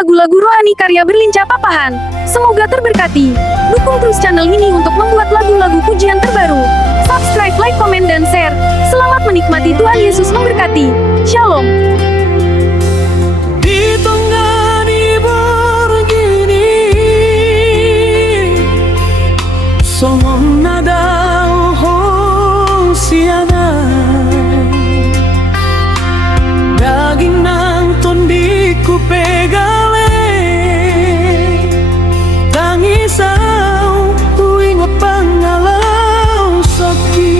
lagu-lagu rohani karya Berlincah Papahan. Semoga terberkati. Dukung terus channel ini untuk membuat lagu-lagu pujian terbaru. Subscribe, like, komen, dan share. Selamat menikmati. Tuhan Yesus memberkati. Shalom. Di tengah begini, somong nadao hong siana, daging nang tondi ku pegale, tangisaw uing pangalaw sakit.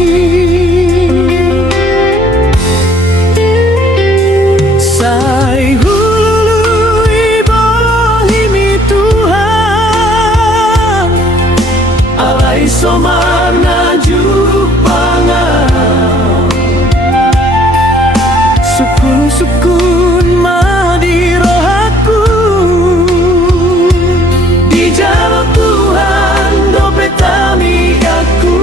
Say hululuy bohimi Tuhan, alay somar na jupangan, sukun-sukun madi rohaku, di jalan Tuhan dopetami aku.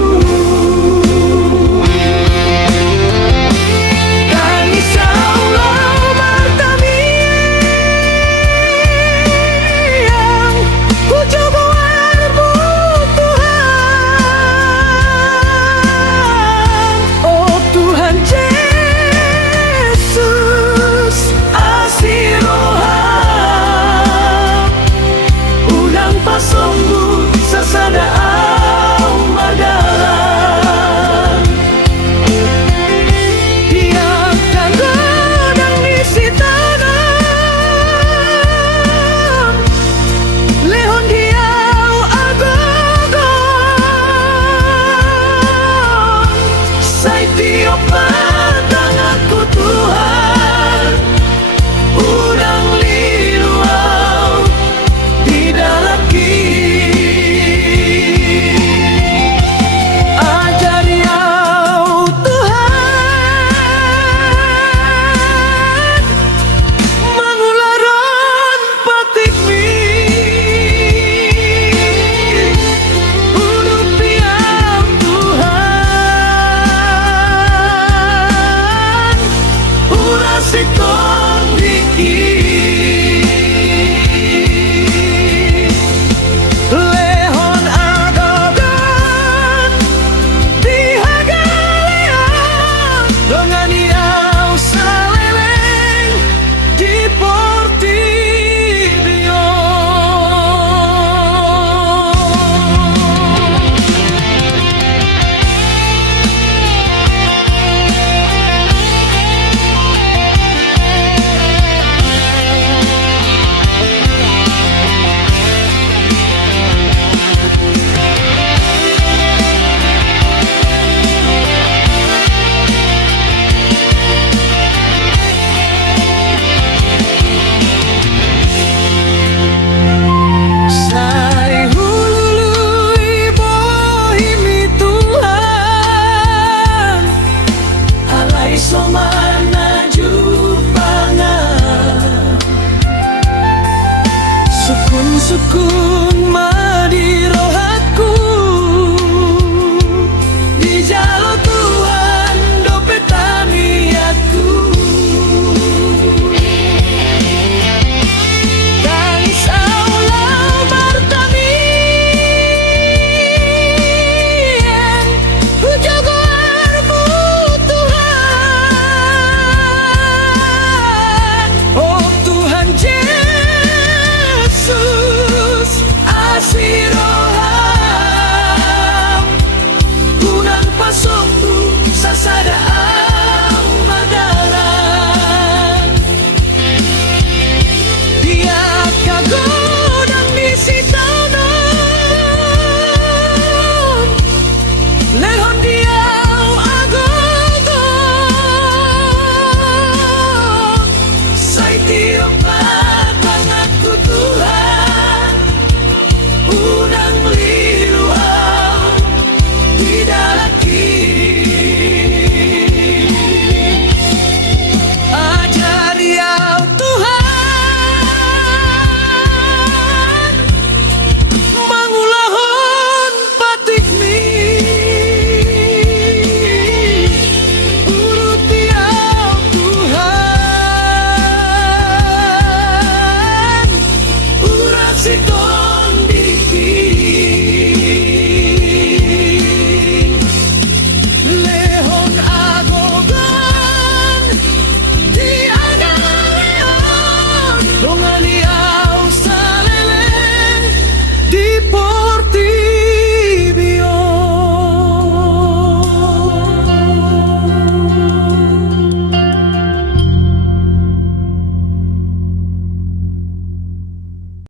Lehon agogan dihagalean, dengan iau saleleng di portibio. Say hululuy bohimi Tuhan, alay somar na jupangan, sukun-sukun madi rohaku, di jalan Tuhan dopetami aku. Sasada